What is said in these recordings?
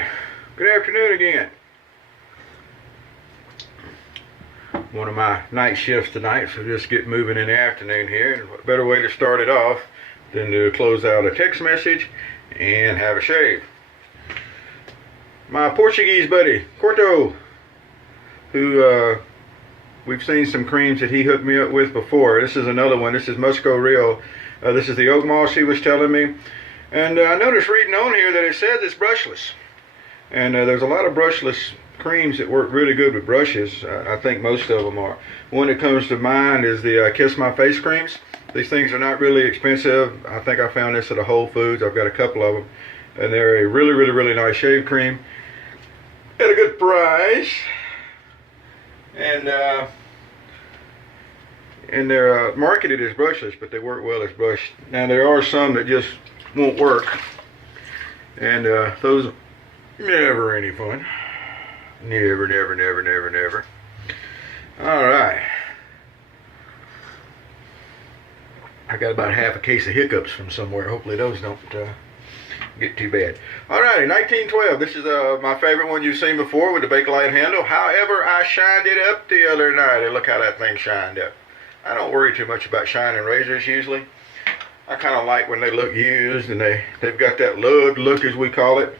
Alright, good afternoon again. One of my night shifts tonight, so just get moving in the afternoon here. And what better way to start it off than to close out a text message and have a shave. My Portuguese buddy, Corto, who we've seen some creams that he hooked me up with before. This is another one. This is Musgo Real. This is the oak moss he was telling me. And I noticed reading on here that it says it's brushless. And there's a lot of brushless creams that work really good with brushes. I think most of them are. One that comes to mind is the Kiss My Face creams. These things are not really expensive. I think I found this at a Whole Foods. I've got a couple of them. And they're a really nice shave cream at a good price. And they're marketed as brushless, but they work well as brush. Now there are some that just won't work, and those are never any fun. Never. All right, I got about half a case of hiccups from somewhere. Hopefully those don't get too bad. All righty, 1912. This is my favorite one you've seen before with the Bakelite handle. However, I shined it up the other night, and look how that thing shined up. I don't worry too much about shining razors usually. I kind of like when they look used and they've got that lug look, as we call it.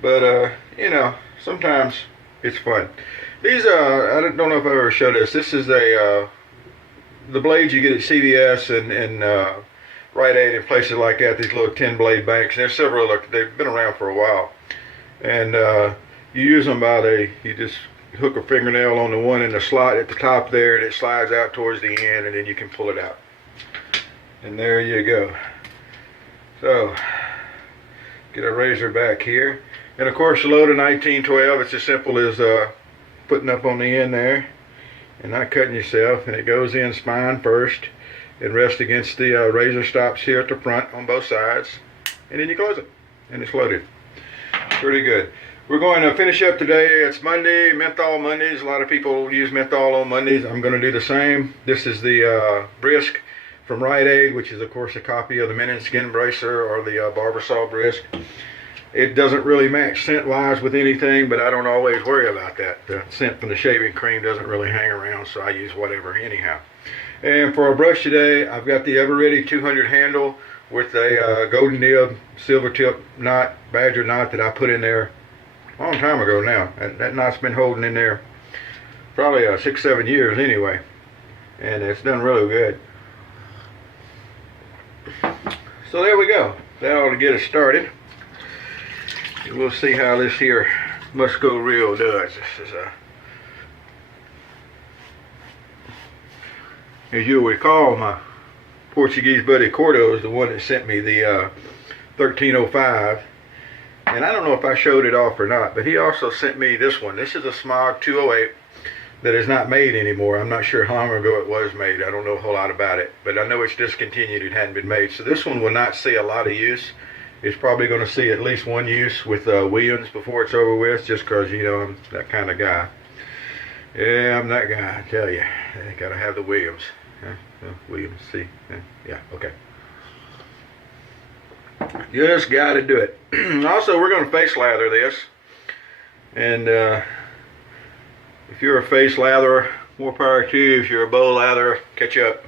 But, you know, sometimes it's fun. These, I don't know if I ever showed this. This is the blades you get at CVS and Rite Aid and places like that, these little 10-blade banks. And there's several, they've been around for a while. And you use them you just hook a fingernail on the one in the slot at the top there, and it slides out towards the end, and then you can pull it out. And there you go. So, get a razor back here. And of course, the load of 1912, it's as simple as putting up on the end there and not cutting yourself. And it goes in spine first and rests against the razor stops here at the front on both sides. And then you close it, and it's loaded. Pretty good. We're going to finish up today. It's Monday, Menthol Mondays. A lot of people use menthol on Mondays. I'm going to do the same. This is the Brisk from Rite Aid, which is of course a copy of the Men in Skin Bracer or the Barbasol Brisk. It doesn't really match scent-wise with anything, but I don't always worry about that. The scent from the shaving cream doesn't really hang around, so I use whatever anyhow. And for our brush today, I've got the Ever Ready 200 handle with a golden nib, silver tip knot, badger knot that I put in there a long time ago now. That knot's been holding in there probably 6-7 years anyway, and it's done really good. So there we go. That ought to get us started. And we'll see how this here Musgo Real does. This is as you'll recall, my Portuguese buddy Corto is the one that sent me the 1305. And I don't know if I showed it off or not, but he also sent me this one. This is a Smog 208 that is not made anymore. I'm not sure how long ago it was made. I don't know a whole lot about it, but I know it's discontinued. It hadn't been made. So this one will not see a lot of use. It's probably going to see at least one use with Williams before it's over with, just because, you know, I'm that kind of guy. Yeah, I'm that guy, I tell you. I got to have the Williams. Williams, see? Yeah, okay. Just got to do it. Also, we're going to face lather this. And if you're a face latherer, more power to you. If you're a bowl latherer, catch up.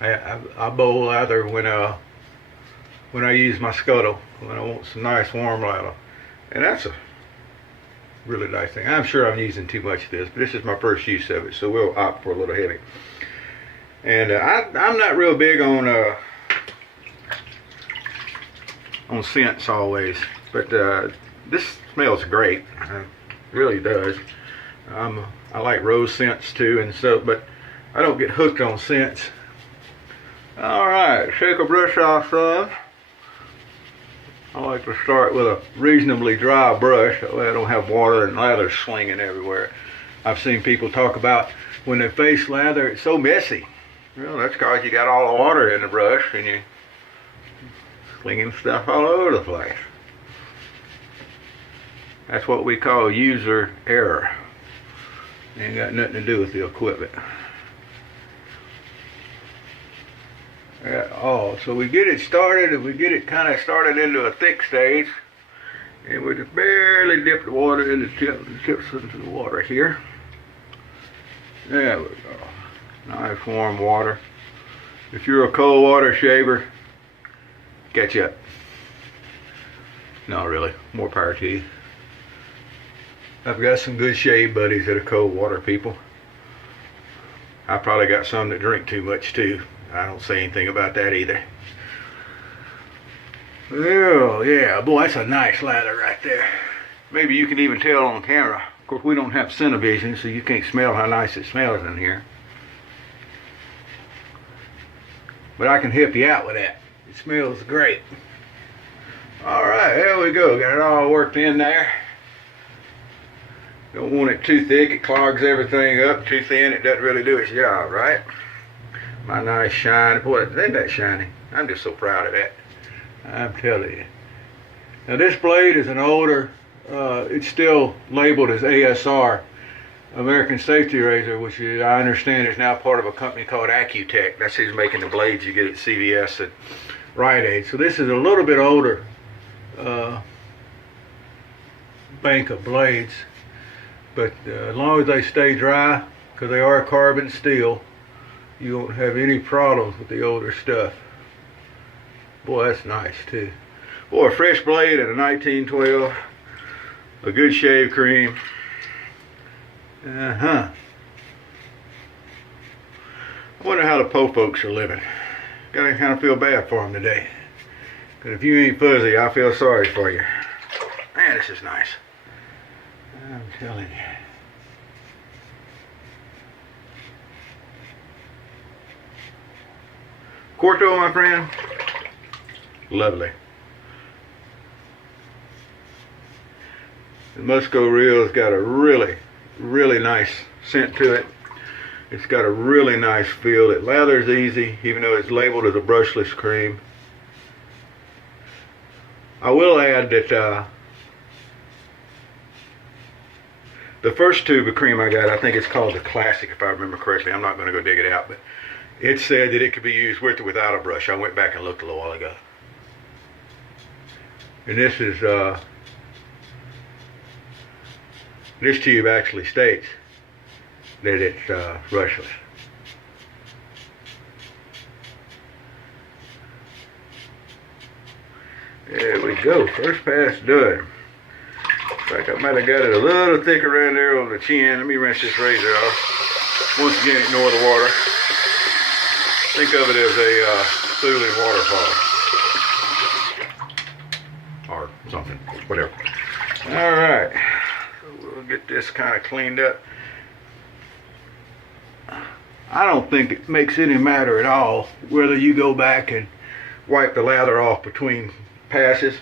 I bowl lather when I use my scuttle, when I want some nice warm lather. And that's a really nice thing. I'm sure I'm using too much of this, but this is my first use of it, so we'll opt for a little heavy. And I'm not real big on scents always, but this smells great. It really does. I like rose scents too, and so, but I don't get hooked on scents. All right, shake a brush off some. I like to start with a reasonably dry brush, that way I don't have water and lather slinging everywhere. I've seen people talk about when they face lather, it's so messy. Well, that's because you got all the water in the brush and you're slinging stuff all over the place. That's what we call user error. Ain't got nothing to do with the equipment. at all. So we get it started, and we get it kind of started into a thick stage, and we just barely dip the water in the tips into the water here. There we go. Nice warm water. If you're a cold water shaver, catch up. No, really, more power to you. I've got some good shave buddies that are cold water people. I probably got some that drink too much too. I don't say anything about that either. Oh yeah, boy, that's a nice lather right there. Maybe you can even tell on camera. Of course, we don't have Cinevision, so you can't smell how nice it smells in here. But I can help you out with that. It smells great. Alright, there we go. Got it all worked in there. Don't want it too thick. It clogs everything up. Too thin, it doesn't really do its job, right? My nice shine. Boy, isn't that shiny? I'm just so proud of that. I'm telling you. Now this blade is an older, it's still labeled as ASR, American Safety Razor, which is, I understand is now part of a company called Accutech. That's who's making the blades you get at CVS and Rite Aid. So this is a little bit older bank of blades, but as long as they stay dry, because they are carbon steel, you won't have any problems with the older stuff. Boy, that's nice too. Boy, a fresh blade at a 1912, a good shave cream. I wonder how the po folks are living. Gotta kind of feel bad for them today. Because if you ain't fuzzy, I feel sorry for you. Man, this is nice. I'm telling you. Quarto, my friend. Lovely. The Musgo Real has got a really, really nice scent to it. It's got a really nice feel. It lathers easy, even though it's labeled as a brushless cream. I will add that the first tube of cream I got, I think it's called the Classic, if I remember correctly. I'm not going to go dig it out, but it said that it could be used with or without a brush. I went back and looked a little while ago. And this is, this tube actually states that it's brushless. There we go, first pass done. In fact, I might have got it a little thick around there on the chin. Let me rinse this razor off. Once again, ignore the water. Think of it as a soothing waterfall. Or something, whatever. Alright, so we'll get this kind of cleaned up. I don't think it makes any matter at all whether you go back and wipe the lather off between passes.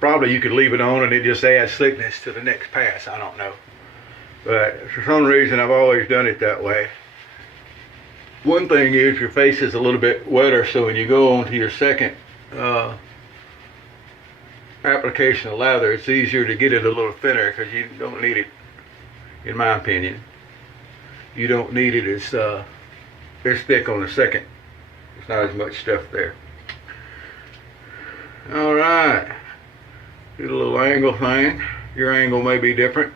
Probably you could leave it on and it just adds thickness to the next pass. I don't know. But for some reason I've always done it that way. One thing is your face is a little bit wetter, so when you go on to your second application of lather, it's easier to get it a little thinner because you don't need it, in my opinion. You don't need it as thick on the second. There's not as much stuff there. Alright. Do a little angle thing. Your angle may be different.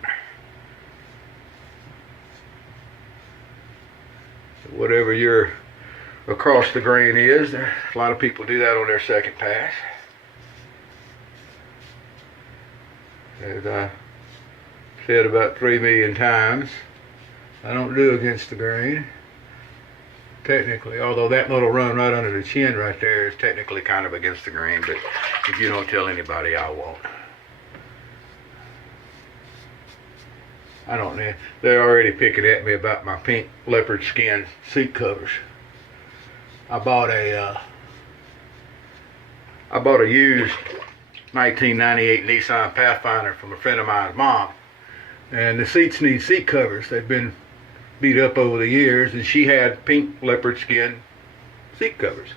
Whatever your across the grain is. A lot of people do that on their second pass. As I said about 3 million times, I don't do against the grain. Technically, although that little run right under the chin right there is technically kind of against the grain, but if you don't tell anybody, I won't. I don't know. They're already picking at me about my pink leopard skin seat covers. I bought a used 1998 Nissan Pathfinder from a friend of mine's mom, and the seats need seat covers. They've been beat up over the years, and she had pink leopard skin seat covers.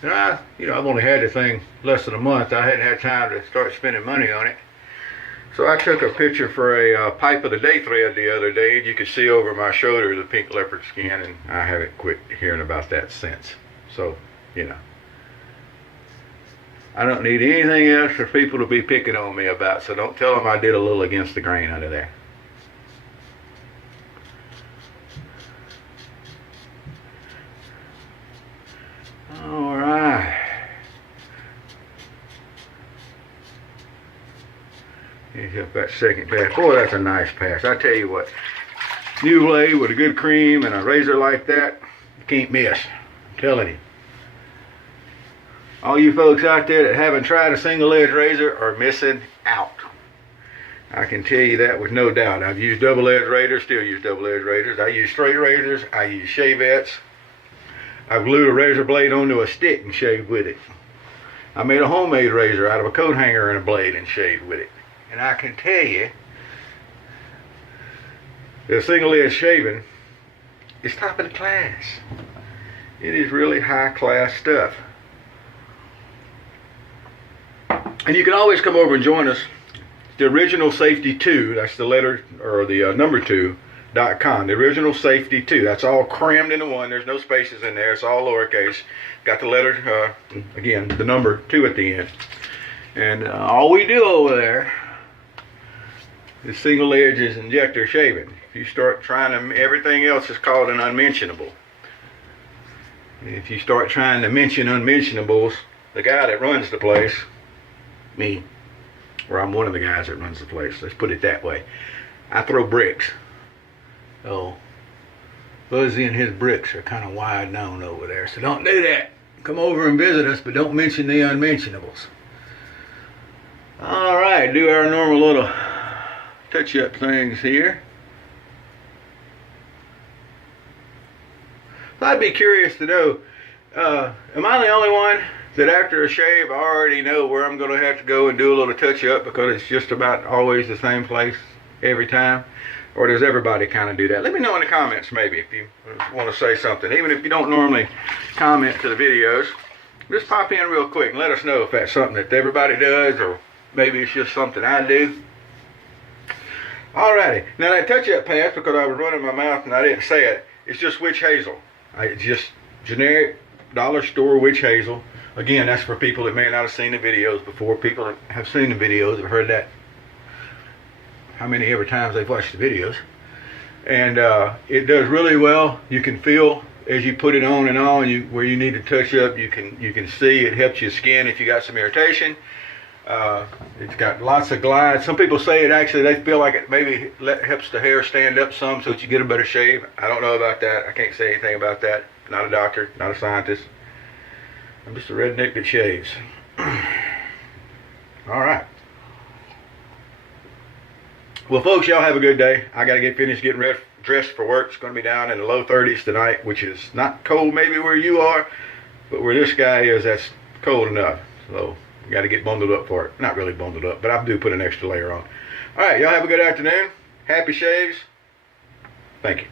And I've only had the thing less than a month. I hadn't had time to start spending money on it. So I took a picture for a pipe of the day thread the other day, and you could see over my shoulder the pink leopard skin, and I haven't quit hearing about that since. So you know. I don't need anything else for people to be picking on me about, so don't tell them I did a little against the grain under there. All right. Here's up that second pass. Boy, that's a nice pass. I tell you what, new blade with a good cream and a razor like that, you can't miss. I'm telling you. All you folks out there that haven't tried a single edge razor are missing out. I can tell you that with no doubt. I've used double edge razors, still use double edge razors. I use straight razors, I use shavettes. I've glued a razor blade onto a stick and shaved with it. I made a homemade razor out of a coat hanger and a blade and shaved with it. And I can tell you, the single edge shaving is top of the class. It is really high class stuff. And you can always come over and join us. The Original Safety 2, that's the letter, or the number 2.com. The Original Safety 2, that's all crammed into one. There's no spaces in there. It's all lowercase. Got the letter, again, the number 2 at the end. And all we do over there is single edges injector shaving. If you start trying to, everything else is called an unmentionable. If you start trying to mention unmentionables, the guy that runs the place, me, or I'm one of the guys that runs the place, let's put it that way, I throw bricks. Oh, Buzzy and his bricks are kind of wide known over there, so don't do that. Come over and visit us, but don't mention the unmentionables. All right, do our normal little touch-up things here. So I'd be curious to know, am I the only one that after a shave I already know where I'm going to have to go and do a little touch-up because it's just about always the same place every time? Or does everybody kind of do that? Let me know in the comments maybe if you want to say something. Even if you don't normally comment to the videos, just pop in real quick and let us know if that's something that everybody does or maybe it's just something I do. Alrighty, now that touch-up pass, because I was running my mouth and I didn't say it, it's just witch hazel. It's just generic dollar store witch hazel. Again, that's for people that may not have seen the videos before. People that have seen the videos have heard that how many ever times they've watched the videos. And it does really well. You can feel as you put it on and on where you need to touch up. You can see it helps your skin if you got some irritation. It's got lots of glide. Some people say it actually, they feel like it maybe helps the hair stand up some so that you get a better shave. I don't know about that. I can't say anything about that. Not a doctor, not a scientist. I'm just a redneck that shaves. Alright. Well, folks, y'all have a good day. I got to get finished getting dressed for work. It's going to be down in the low 30s tonight, which is not cold maybe where you are, but where this guy is, that's cold enough. So, you got to get bundled up for it. Not really bundled up, but I do put an extra layer on. Alright, y'all have a good afternoon. Happy shaves. Thank you.